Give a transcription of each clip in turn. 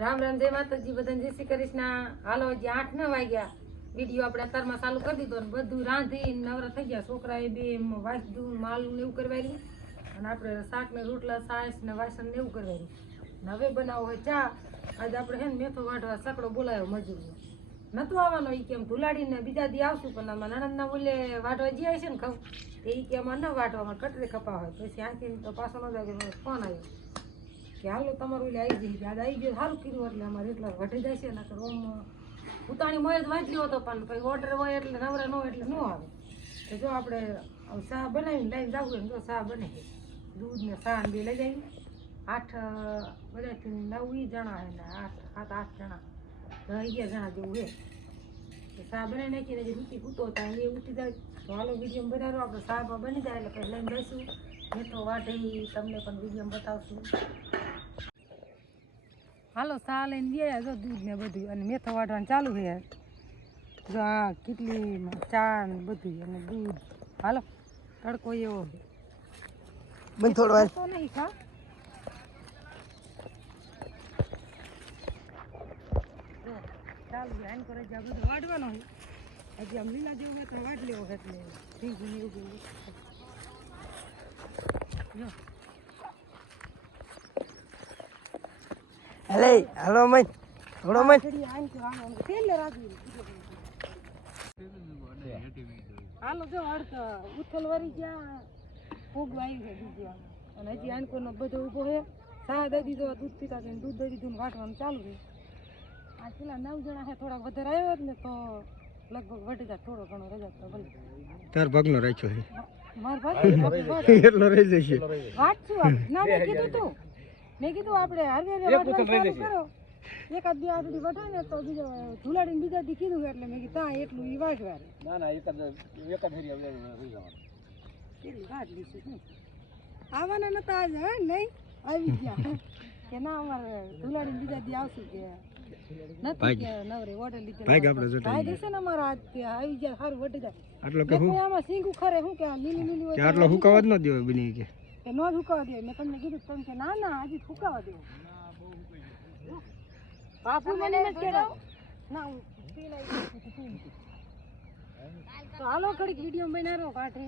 રામ રામ જય માતાજી બધાને જય શ્રી કૃષ્ણ. હાલો હજી 8-9 વાગ્યા. વિડીયો આપણે અત્યારમાં ચાલુ કરી દીધો ને બધું રાંધી નવરા થઈ ગયા. છોકરાએ બે વાસદું માલું ને એવું કરવાયું અને આપણે શાક ને રોટલા સાસ ને વાસણ ને એવું કરવાયું. હવે બનાવો હોય ચા. આજે આપણે હે ને મેથો વાઢવા સકડો બોલાયો મજૂર નતું આવવાનો. એ કેમ ધુલાડીને બીજા દી આવશું પણ આમાં નણંદના બોલે વાઢવા જાય છે ને ખવું એ કે આમાં ન વાઢવામાં કટરે કપા હોય. પછી આંખી તો પાછો ન જાય ફોન આવ્યો કે હાલો તમારું એટલે આવી જઈ યાદ આવી ગયો સારું કીધું એટલે અમારે એટલા વટી જાય છે ને ઓમ ઉતાણી મોય જ વાંચ્યો હતો પણ પછી ઓર્ડર હોય એટલે નવરા ન હોય એટલે ન આવે. તો જો આપણે ચા બનાવીને લઈને જવું ને જો ચા બને દૂધ ને ચા ને બે લઈ જઈએ. 8 બધાથી 9 જણા હે ને 8 જણા 11 જણા જેવું હે. ચા બનાવી નાખીને જે રૂટી કૂતો હતા એ ઉઠી જાય તો હાલો વિડીયો બનાવો આપણે ચા બની જાય એટલે પછી લઈને જઈશું. મેથો વાઢી તમને પણ વિડીયો બતાવશું. હાલો ચા લઈને ગયા જો દૂધ ને બધું અને મેથો વાઢવાનું ચાલુ છે. જો આ કેટલી ચા ને બધું અને દૂધ. હાલો તડકો એવો બંધ થોડો વાર તો નહીં ખા ચાલુ આન કરે જા બધું વાઢવાનો હોય. હજી આમ લીલા જેવું મેથો વાઢ લેવો એટલે ભીગું ને એવું જો Halo, halo man. Halo man. હાલો જો અર્થ ઉથલ વરી ગયા ભોગવા આવી છે બીજું અને હજી આનકોનો બધો ઊભો છે. ચા દઈ દીધો દૂધ પીતા થઈને દૂધ દઈ દીધું ને વાટવાનું ચાલુ છે. આ પેલા 9 જણા છે થોડાક વધારે આવ્યો ને તો લગભગ વટી જાય થોડો ઘણો રજા તો ભલે તાર ભાગનો રાખ્યો છે માર ભાગ એટલો રહી જશે વાટશું ના મેં કીધું તું મેં કીધું આપણે હરવે વાટવાનું ચાલુ કરો. એકાદ બે આટલી વટાય ને તો બીજો ધુલાડીને બીજા દી કીધું એટલે મેં કીધું ત્યાં એટલું ઈ વાટવા ના ના એક જ ફેરી વાટલી છે આવવાના નતા આજે હે નહીં આવી ગયા કે ના અમારે ધુલાડીને બીજા દી આવશું કે નથી કે નવરે ઓર્ડર લીધે ભાઈ આપણે જતા ભાઈ દેશે ને અમારા આજ આવી જાય સારું વટી જાય આટલો કે હું આમાં સિંગું ખરે હું કે લીલી લીલી હોય આટલો હુકાવા જ ન દેવો બની કે નો જ હુકાવા દે. મેં તમને કીધું તમે કે ના ના હજી હુકાવા દેવો બાપુ મને ન કેડો ના હું પીલાઈ તો હાલો ઘડીક વિડીયો બનાવો કાઢે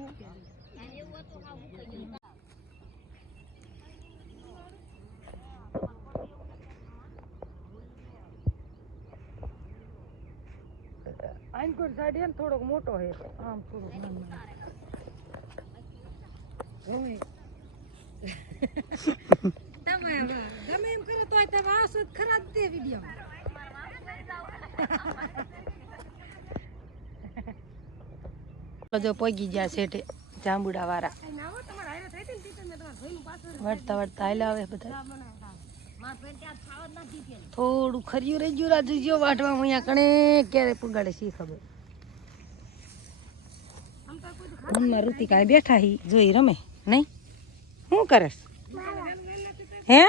આંકોર સાઈડ એમ થોડોક મોટો હે આમ થોડોક નાનો હોય તમે ગમે એમ કરો તોય તમે આસો જ ખરા જ દે વિડીયો જો પોગી ગયા છેટે જાંબુડા વાળા વળતા વળતા હાલ્યા આવે બધા. થોડું ખર્યું રહી ગયું રાજુ જો વાટવામાં અહીંયા કણે ક્યારે પુગાડે શી ખબર. હમણાં ઋતિકા બેઠા હી જોઈ રમે નહીં શું કરે હે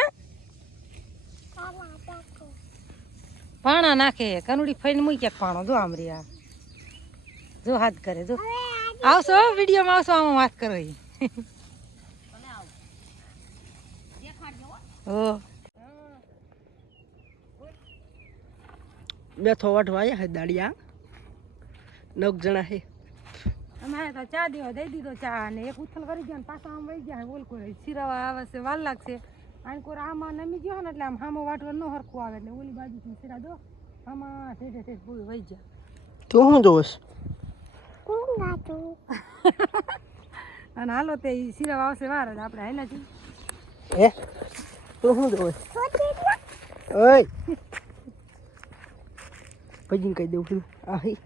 પાણા નાખે કનુડી ફઈને મૂક્યા પાણો જો આમ રે જો હાથ કરે જો આવશો વિડીયોમાં આવશો આમાં વાત કરો હો મેથો વાઢવા આવ્યા હે દાડિયા 9 જણા હે અમારે તો ચા દેવા દઈ દીધો ચા અને એક ઉથલ કરી ગયા પાછા આમ વહી ગયા ઓલ કોઈ સિરાવા આવે છે વાર લાગશે આને કોઈ આમાં નમી ગયો ને એટલે આમ હામો વાટવા ન હરખું આવે એટલે ઓલી બાજુથી સિરા દો આમાં ઠેઠે ઠેઠ પૂરી વહી ગયા. તું શું જોશ અને હાલો તે સિરાવા આવશે વાર જ આપણે હાલ્યા છીએ હે તું શું જોશ ઓય ભજીને કહી દઉં છું આ હી